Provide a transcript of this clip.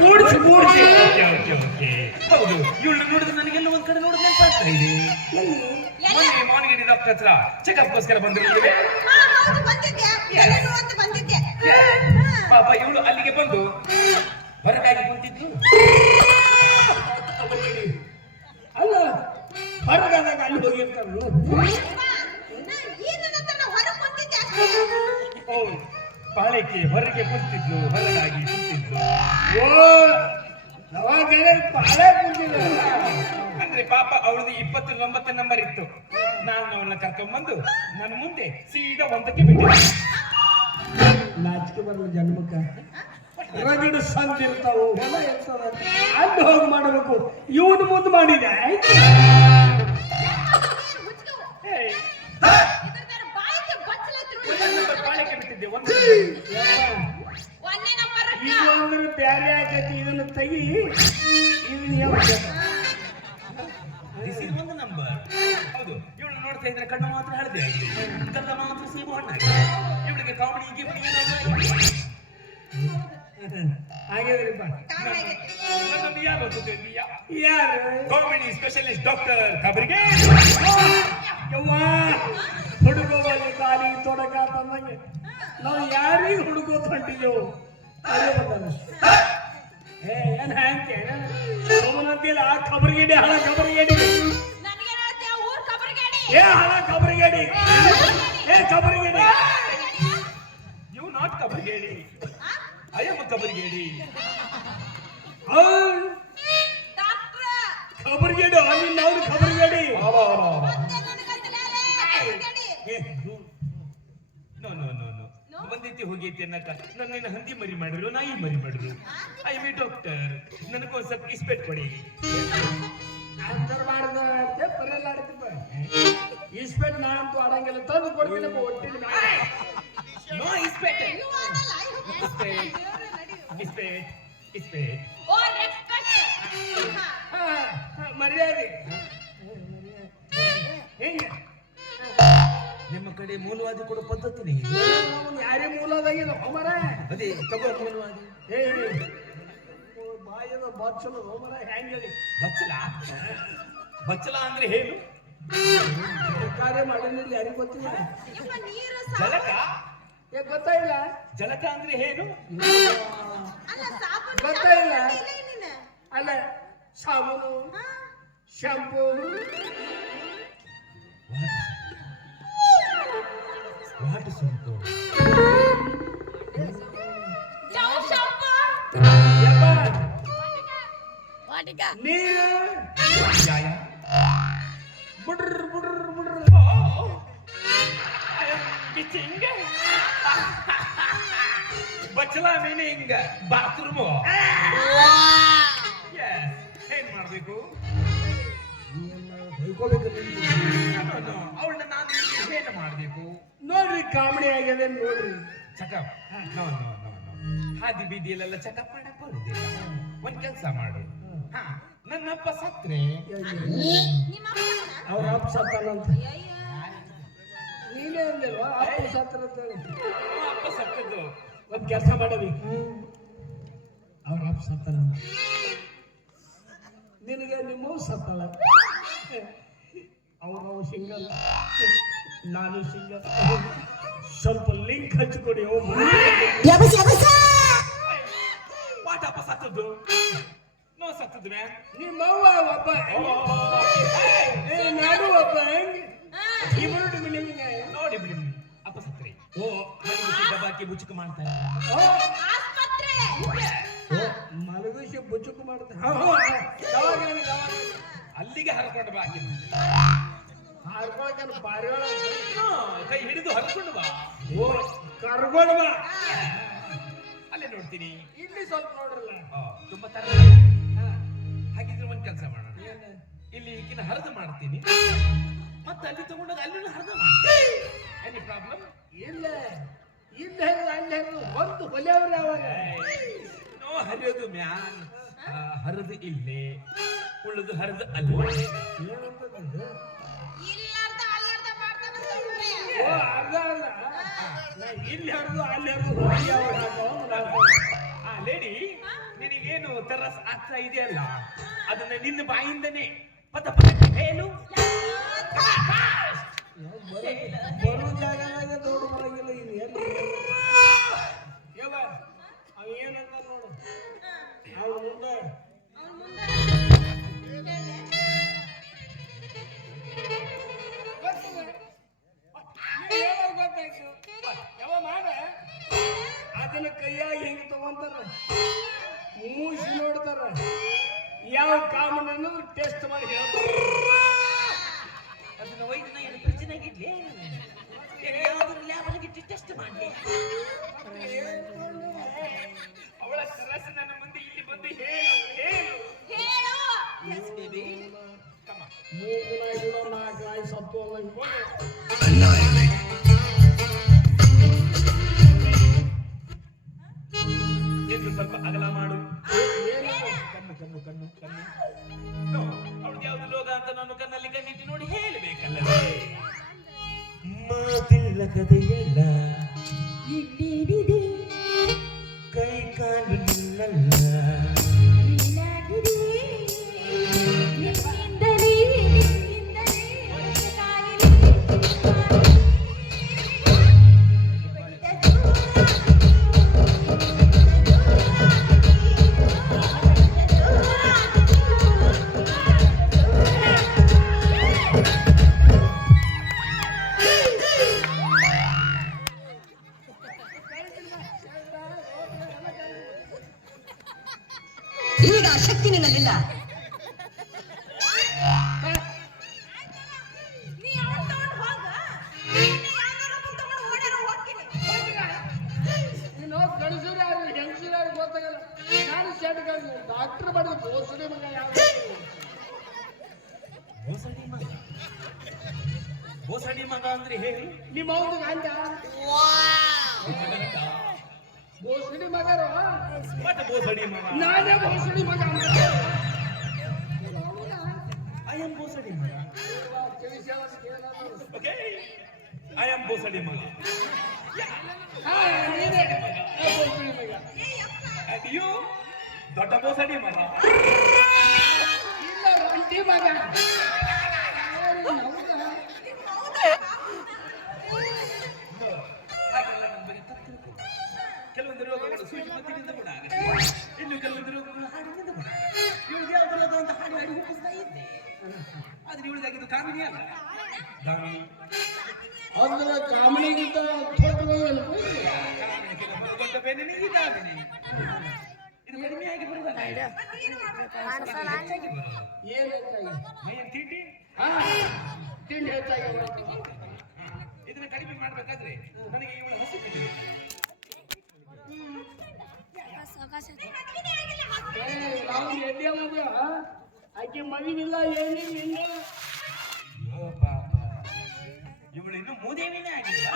ಕೂಡಿಸಿ ಕೂಡಿಸಿ. ಹೌದು, ಇವಳು ನೋಡಿದ್ರೆ ನನಗೆಲ್ಲ ಒಂದ್ ಕಡೆ ನೋಡಿದ್ರೆ ನೆನಪಾಗ್ತಾ ಇದೆ. ಮೊನ್ನೆ ಮಾವನಗಿರಿ ಡಾಕ್ಟರ್ ಹತ್ರ ಚೆಕಪ್ಗೋಸ್ಕರ ಬಂದಿರುತ್ತೇವೆ. ಪಾಪ ಇವಳು ಅಲ್ಲಿಗೆ ಬಂದು ಹೊರಗಾಗಿ ಕುಂತಿದ್ದು. ಅಲ್ಲ ಹೊರಗಾದಾಗ ಅಲ್ಲಿ ಹೋಗಿರ್ತಾರು. ಪಾಳಕ್ಕೆ ಹೊರಗೆ ಕುಂತಿದ್ಲು, ಹೊರಗಾಗಿ ಕುಂತಿದ್ಲು. ಓ ನವಾಗಲೇ ಪಾಳೆ ಕುಂತಿದ್ರಲ್ಲ. ಅಂದ್ರೆ ಪಾಪ ಅವಳದು 29 ನಂಬರ್ ಇತ್ತು. ನಾನು ಅವಳನ್ನ ಕರ್ಕೊಂಡ್ಬಂದು ನನ್ನ ಮುಂದೆ ಸೀದಾ ಒಂದಕ್ಕೆ ಬಿಟ್ಟಿದ್ದೆ. ನಾಚಿಕೆ ಬರಲ್ಲ ಜನ್ಮಕ್ಕ. ರಗಡು ಸಂದಿರ್ತಾವು, ಹೊಲ ಇರ್ತಾವ, ಅಲ್ಲಿ ಹೋಗಿ ಮಾಡಬೇಕು. ಇವನು ಮುಂದೆ ಮಾಡಿದೆ ಪಾಳಕ್ಕೆ ಬಿಟ್ಟಿದ್ದೆ. ಇನ್ನೊಂದ್ರೆ ಬ್ಯಾರೆ ಆಗೈತಿ. ಇದನ್ನು ತೆಗಿ, ಇದನ್ನ ಒಂದು ನಂಬರ್. ಹೌದು, ಇವಳು ನೋಡ್ತಾ ಇದ್ರೆ ಕಣ್ಣು ಮಾತ್ರ ಹಳದಿ ಆಗಿದೆ, ಕಲ್ಲ ಮಾತ್ರ ಸೇಬು ಹಣ್ಣಾಗಿದೆ. ಇವಳಿಗೆ ಕಾಮಿಡಿ ಹಾಗಿದ್ರಿಪ್ಪ. ಯಾರು ಕಾಮಿಡಿ ಸ್ಪೆಷಲಿಸ್ಟ್ ಡಾಕ್ಟರ್ ಕಬರಿಗೆ. ಹುಡುಗೋವಲ್ಲಿ ಕಾಲಿ ತೊಡಕ ತಂದಂಗೆ ನಾವು ಯಾರಿಗೆ ಹುಡುಗೋತ್ ಹೊಂಟಿದ್ದೆವು. ಅದೇ ಬಂದ ಏನ್ ಹ್ಯಾಂಕೆ ಸೋಮನಂತಿಲ್ಲ. ಆ ಖಬರ್ಗೇಡಿ, ಹಳ ಖಬರ್ಗೇಡಿ, ಏ ಹಳ ಖಬರ್ಗೇಡಿ, ಏ ಖಬರ್ಗೇಡಿ. ಯು ನಾಟ್ ಕಬರ್ಗೇಡಿ, ಐ ಆಮ್ ಕಬರ್ಗೇಡಿ. ಖಬರ್ಗೇಡಿ ಅಲ್ಲಿಂದ ಅವ್ರು ಖಬರ್ಗೇಡಿ. ನೋ ನೋ ನೋ ನೋ, ಬಂದೈತಿ ಹೋಗೈತಿ ಅನ್ನಕ ನನ್ನ ಹಂದಿ ಮರಿ ಮಾಡಿದ್ರು, ನಾಯಿ ಮರಿ ಮಾಡಿದ್ರು. ಐ ಮಿ ಡಾಕ್ಟರ್, ನನಗೊಂದು ಸ್ವಲ್ಪ ಇಸ್ಪೆಟ್ ಕೊಡಿ. ಇಸ್ಪೆಟ್ ನಾನಂತೂ ಆಡಂಗಿಲ್ಲ, ತಂದು ಕೊಡ್ತೀನಪ್ಪ. ಒಟ್ಟಿನ ನೋ ಇಸ್ಪೆಟ್, ಇಸ್ಪೆಟ್, ಇಸ್ಪೆಟ್. ಮರ್ಯಾದೆ ಹೆಂಗ ನಿಮ್ಮ ಕಡೆ ಮೂಲವಾದಿ ಕೊಡೋ ಪದ್ಧತಿನೇ ಯಾರೇ ಮೂಲದಾಗಿಲ್ಲ ಹೋಮರ. ಅದೇ ತಗೋ ಮೂಲವಾದಿ. ಬಾಯದ ಬಚ್ಚಲ ಹೋಮರ ಹೆಂಗಡಿ ಬಚ್ಚಲ. ಬಚ್ಚಲ ಅಂದ್ರೆ ಏನು? ಕಾರ್ಯ ಮಾಡಿಲ್ಲ, ಯಾರಿಗೆ ಗೊತ್ತಿಲ್ಲ. ಜಲಕ ಗೊತ್ತಾಯಿಲ್ಲ. ಜಲಕ ಅಂದ್ರೆ ಏನು ಗೊತ್ತಾಯಿಲ್ಲ. ಅಲ್ಲ ಸಾಬೂನು, ಶಾಂಪೂ, ವಾಟ್ ಶಾಂಪೂ? ನೀರು, ಬುಡ್ರ ಬುಡ್ರ ಬುಡ್ರ. ಬಚ್ಚಲ ಮೀನಿಂಗ್ ಬಾತ್ರೂಮು. ಏನ್ ಮಾಡ್ಬೇಕು? ಅವಳನ್ನ ನಾನು ಏನು ಮಾಡ್ಬೇಕು? ನೋಡ್ರಿ ಕಾಮಿಡಿ ಆಗಿದೆ ನೋಡ್ರಿ. Checkup? No no no no, ಹಾದಿ ಬೀದಿಯಲ್ಲೆಲ್ಲ ಚೆಕಪ್ ಮಾಡಕ್ ಬರುದಿಲ್ಲ. ಒಂದ್ ಕೆಲ್ಸ ಮಾಡು. ನನ್ನಪ್ಪ ಸತ್ರೆ ಅವ್ರ ಅಪ್ಪ ಸತ್ತಾನಂತ ನೀನೇ ಅಂದಿಲ್ವಾ? ಅಪ್ಪ ಸತ್ರ ಅಪ್ಪ ಸತ್ತದ್ದು. ಒಂದ್ ಕೆಲಸ ಮಾಡವಿ, ಅವ್ರ ಅಪ್ಪ ಸತ್ತಾನಂತ, ನಿನಗೆ ನಿಮ್ಮವ್ ಸತ್ತಾಳ. ಅವ್ರವ್ ಸಿಂಗಲ್, ನಾನು ಸಿಂಗಲ್. ಸ್ವಲ್ಪ ಲಿಂಕ್ ಹಚ್ಚಿಕೊಡಿ. ವಾಟಪ್ಪ ಸತ್ತದ್ದು? ನೋ ಸತ್ತದ್ದು ಮ್ಯಾಮ್. ನಿಮ್ಮವ್ವ ಒಬ್ಬ, ನಾನು ಒಬ್ಬ. ಹೆಂಗೆ ಇಬ್ಬರು ನೋಡಿ ಬಿಡಿ, ಅಪ್ಪ ಸತ್ರಿ. ಓ ಬಾಕಿ ಬುಚ್ಚುಕ ಮಾಡ್ತಾರೆ. ಮಲಗಿಸಿ ಬುಚ್ಚುಕು ಮಾಡ್ತಾರೆ. ಅಲ್ಲಿಗೆ ಹರ್ಕೊಂಡು ಬಾ. ಹಾರ್ಕೊಳಕ ಪಾರಿವಾಳ ಕೈ ಹಿಡಿದು ಹರ್ಕೊಂಡು ಬಾ. ಓ ಕರ್ಕೊಂಡು ಬಾ. ಅಲ್ಲೇ ನೋಡ್ತೀನಿ. ಇಲ್ಲಿ ಸ್ವಲ್ಪ ನೋಡ್ರಲ್ಲ, ತುಂಬಾ ತರ. ಹಾಗಿದ್ರೆ ಒಂದ್ ಕೆಲಸ ಮಾಡೋಣ, ಇಲ್ಲಿ ಈಗಿನ ಹರಿದು ಮಾಡ್ತೀನಿ, ಮತ್ತೆ ಅಲ್ಲಿ ತಗೊಂಡಾಗ ಅಲ್ಲಿ ಹರಿದು ಮಾಡ್ತೀನಿ. ಎನಿ ಪ್ರಾಬ್ಲಮ್ ಇಲ್ಲ. ಇಲ್ಲಿ ಹೆಂಗ ಅಲ್ಲಿ ಹೆಂಗ ಒಂದು ಹೊಲೆಯವ್ರು ಯಾವಾಗ ನೋ ಹರಿಯೋದು ಮ್ಯಾನ್. ಹರಿದು ಇಲ್ಲೇ, ಉಳಿದು ಹರಿದು ಅಲ್ಲೇ. ಅರ್ಧ ಅಲ್ಲ, ಇಲ್ಲಿ ಹರಿದು ಅಲ್ಲಿ ಹರಿದು ಲೇಡಿ ನಿನಗೇನು ತರಸ್ ಆಗ್ತಾ ಇದೆಯಲ್ಲ ಅದನ್ನ ನಿನ್ನ ಬಾಯಿಂದನೇ ಪದ ಹೇಳು. ಬರೋ ಜಾಗದಾಗ ದೊಡ್ಡ ಬರಂಗಿಲ್ಲ ಇದು ಎಲ್ಲಿ ಯವ್ವ ಅವ ಏನಂತ ನೋಡು ಅವ್ರ ಮುಂದೆ ಯಾವ ಮಾಡ ಅದನ್ನ ಕೈಯಾಗ ಹೆಂಗ್ ತಗೊಂತಾರ ಮೂಸಿ ನೋಡ್ತಾರ ಯಾವ ಕಾಮನ್ ಅನ್ನೋದು ಟೆಸ್ಟ್ ಮಾಡಿ ಹೇಳ್ತಾರ. ಅದನ್ನ ಒಯ್ದು ನಾ ಏನು ಫ್ರಿಜ್ನಾಗ ಇಡ್ಲಿ ಯಾವ್ದಾದ್ರು ಲ್ಯಾಬಲ್ಲಿ ಇಟ್ಟು ಟೆಸ್ಟ್ ಮಾಡಲಿ. ಅವಳ ಸರಸ ನನ್ನ ಮುಂದೆ ಇಲ್ಲಿ ಬಂದು ಹೇಳು ಹೇಳು. ಎಸ್ ಬೇಬಿ ಕಮ. ಮೂಗುನಾಗಿರೋ 4 ನಾಯಿ ಸತ್ತು ಅನ್ನಂಗೆ ಎಂದು ಸ್ವಲ್ಪ ಅಗಲ ಮಾಡು. ಕಣ್ಣು ಕಣ್ಣು ಕಣ್ಣು ಕಣ್ಣು ಅವಳಿಗೆ ಯಾವ್ದು ಲೋಗ ಅಂತ ನಾನು ಕಣ್ಣಲ್ಲಿ ಕಣ್ಣಿಟ್ಟು ನೋಡಿ ಹೇಳಬೇಕಲ್ಲವೇ. ಮಾತಿಲ್ಲ ಕಥೆಯಲ್ಲ ಇನ್ನೇನಿದೆ ಕೈ ಕಾಲು ನಿಲ್ಲಲ್ಲ ಏನಾಗಿದೆ ನಿನ್ನಿಂದಲೇ ಈಗ ಆ ಶಕ್ತಿ ನಿನ್ನಲ್ಲಿಲ್ಲ. ನೀನು ಗಣಸೂರು ಹೆಂಗಸೂರು ಗೊತ್ತಾಗಲ್ಲ. ನಾನು ಶೆಡ್ ಡಾಕ್ಟರ್ ಬಡ ಬೋಸಡಿ ಮಗ ಯಾವ ಬೋಸಡಿ ಮಗ. ಬೋಸಡಿ ಮಗ ಅಂದ್ರೆ ಹೇಳಿ. ನಿಮ್ಮ ಅವ್ನ ಗಂಡ ಬೋಸಡಿ ಮಗರು ಮತ್ತೆ ಬೋಸಡಿ ಮಗ. ನಾನೇ ಬೋಸಡಿ ಮಗ ಐ ಆಮ್ ಬೋಸಡಿ ಮಗ. ಓಕೆ ಐ ಆಮ್ ಬೋಸಡಿ ಮಗ. ಬೋಸಡಿ ಮಗ And you ದೊಡ್ಡ ಬೋಸಡಿ ಮಗ. ಇಲ್ಲ ರಂಟಿ ಮಗ ಹಾಗೆಲ್ಲ ನನ್ನ ಬಗ್ಗೆ ತಪ್ಪು ತಿಳ್ಕೊ. ಕೆಲವೊಂದು ರೋಗಗಳು ಸೂಜಿ ಮದ್ದಿನಿಂದ ಕೂಡ ಆಗುತ್ತೆ. ಇನ್ನು ಕೆಲವೊಂದು ರೋಗಗಳು ಹಾಡಿನಿಂದ ಕೂಡ ಆಗುತ್ತೆ. ಇವಳಿಗೆ ಯಾವ್ದು ರೋಗ ಅಂತ ಹಾಡಿ ಹಾಡಿ ಹುಟ್ಟಿಸ್ತಾ ಇದ್ದೆ. ಆದ್ರೆ ಇವಳಿಗಾಗಿದ್ದು ಕಾಮಿನಿ ಅಲ್ಲ, ದಾಮಿನಿ. ಅಂದ್ರೆ ಕಾಮಣಿಗಿಂತ ದೊಡ್ಡ ಬೇನೆ ಈ ದಾಮಿನಿ. ಇದು ಕಡಿಮೆಯಾಗಿ ಬರುವುದಲ್ಲ, ಹೆಚ್ಚಾಗಿ ಬರುವುದು. ಏನ್ ಹೆಚ್ಚಾಗಿ ಮೈಯ ತಿಂಡಿ ತಿಂಡಿ ಹೆಚ್ಚಾಗಿ ಇದನ್ನ ಕಡಿಮೆ ಮಾಡ್ಬೇಕಾದ್ರೆ ನನಗೆ ಇವಳ ಹಸಿ ತಿಂಡಿ. ನಾವು ಎಡ್ಡೆ ಮಗ ಆಕೆ ಮಗಿನಿಲ್ಲ ಏನಿಲ್ಲ ಇನ್ನು ಅಯ್ಯೋ ಪಾಪ, ಇವಳು ಇನ್ನು ಮೂದೇವಿನೇ ಆಗಿಲ್ಲ.